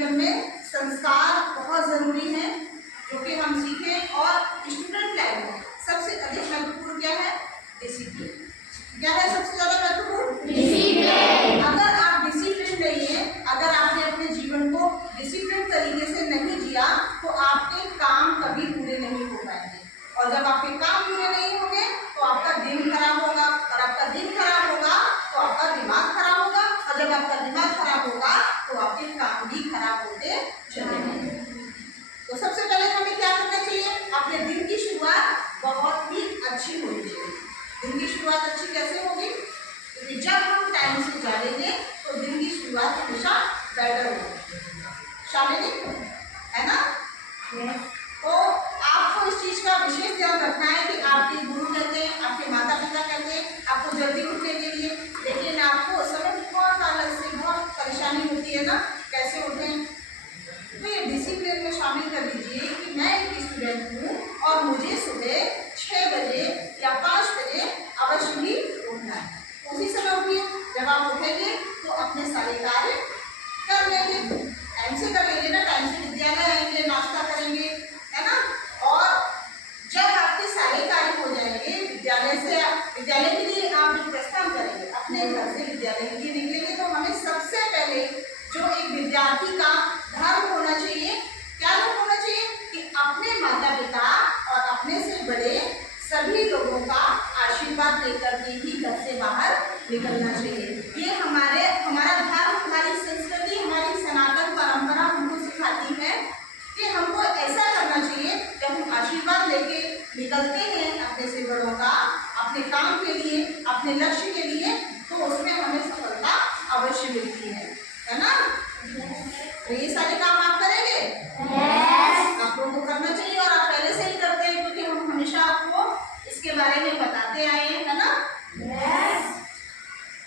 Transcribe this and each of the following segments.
जीवन में संस्कार बहुत जरूरी है जो कि हम सीखें। और स्टूडेंट लाइफ में सबसे अधिक महत्वपूर्ण क्या है? डिसिप्लिन। क्या है सबसे ज्यादा महत्वपूर्ण? डिसिप्लिन। अगर आप डिसिप्लिन नहीं है, अगर आपने अपने जीवन को डिसिप्लिन तरीके से नहीं जिया तो आपके काम कभी पूरे नहीं हो पाएंगे। और जब आपके काम पूरे नहीं होंगे तो आपका दिन खराब होगा, और आपका दिन खराब होगा तो आपका दिमाग खराब होगा, और जब आपका दिमाग खराब होगा तो आपके काम भी खराब होते चलेंगे। तो सबसे पहले हमें क्या करना चाहिए? अपने दिन की शुरुआत बहुत ही अच्छी होनी चाहिए। दिन की शुरुआत अच्छी कैसे होगी? क्योंकि जब हम टाइम से जागेंगे तो दिन की शुरुआत हमेशा बेटर होगी। शामिल है ना? तो आपको इस चीज का विशेष ध्यान रखना है कि आपके गुरु कहते हैं, आपके माता पिता कहते हैं आपको जल्दी उठने के लिए, लेकिन आपको समय बहुत आलस से बहुत परेशानी होती है ना, कैसे उठें? तो ये डिसिप्लिन में शामिल कर लीजिए कि मैं एक स्टूडेंट हूँ और मुझे सुबह 6 बजे या 5 बजे अवश्य ही उठना है। उसी समय उठिए। जब आप उठेंगे तो अपने सारे कार्य कर लेंगे, टाइम से कर लेंगे ना, टाइम से विद्यालय आएंगे, नाश्ता करेंगे, है ना। और जब आपके सारे कार्य हो जाएंगे, विद्यालय के लिए आप जब प्रस्थान करेंगे, अपने घर से विद्यालय के लिए निकलेंगे, तो हमें सबसे पहले जो एक विद्यार्थी का धर्म होना चाहिए, क्या धर्म होना चाहिए? कि अपने माता पिता और अपने से बड़े सभी लोगों का आशीर्वाद लेकर के ही घर से बाहर निकलना चाहिए। ये हमारा धर्म, हमारी संस्कृति, हमारी सनातन परंपरा हमको सिखाती है कि हमको ऐसा करना चाहिए। जब हम आशीर्वाद लेके निकलते हैं अपने से बड़ों का, अपने काम के लिए, अपने लक्ष्य के लिए, तो उसमें हमें सफलता अवश्य मिलती है ना। तो ये सारे काम आप करेंगे? yes. आप लोगों को करना चाहिए, और आप पहले से ही करते हैं क्योंकि हम हमेशा आपको इसके बारे में बताते आए हैं, है ना। yes.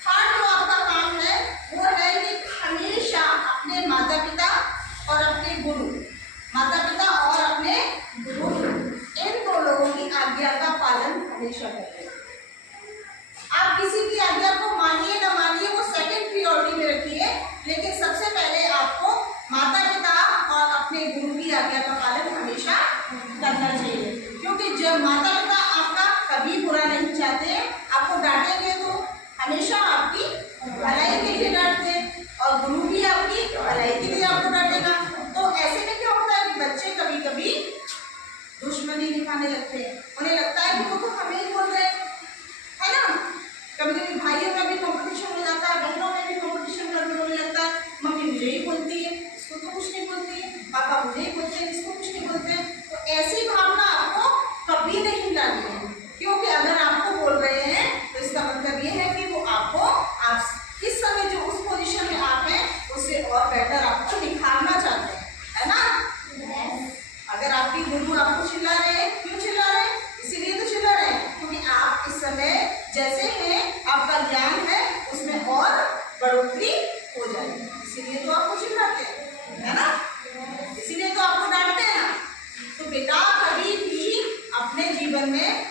थर्ड जो आपका काम है वो है कि हमेशा अपने माता पिता और अपने गुरु, माता पिता और अपने गुरु, इन दो लोगों की आज्ञा का पालन हमेशा करें। आप किसी की आज्ञा को मानिए ना मानिए, वो सेकंड प्रायोरिटी में रखिए, लेकिन सबसे पहले आपको माता पिता और अपने गुरु की आज्ञा का पालन हमेशा करना चाहिए। क्योंकि जब माता पिता आपका कभी बुरा नहीं चाहते, आपको डांटेंगे तो हमेशा आपकी भलाई के लिए डांटते, और गुरु भी आपकी भलाई के लिए आपको डांटेगा। तो ऐसे में क्या होता है कि बच्चे कभी कभी दुश्मनी दिखाने लगते हैं, उन्हें लगता है कि वो तो हमें ही बोल रहे हैं, है ना। कभी कभी भाइयों में भी कंपटीशन हो जाता है, बहनों में भी कंपटीशन होने लगता है। मम्मी मुझे ही बोलती है, इसको तो कुछ नहीं बोलती है, पापा मुझे ही बोलते हैं, इसको कुछ नहीं बोलते हैं। तो ऐसी भावना आपको कभी नहीं लानी है, क्योंकि अगर आपको बोल रहे हैं तो इसका मतलब ये है कि वो आपको आप इस समय जो उस पोजीशन में आप हैं उससे और बेटर आपको निखारना चाहते हैं, है ना। अगर आपकी गुरु आपको चिल्ला रहे हैं, क्यों चिल्ला रहे हैं? इसीलिए तो चिल्ला रहे हैं क्योंकि आप इस समय जैसे हैं, आपका ज्ञान है उसमें और बढ़ोतरी हो जाएगी, इसीलिए तो आपको चिल्लाते हैं, है ना, इसीलिए तो आपको डांटते हैं ना। तो बेटा कभी भी अपने जीवन में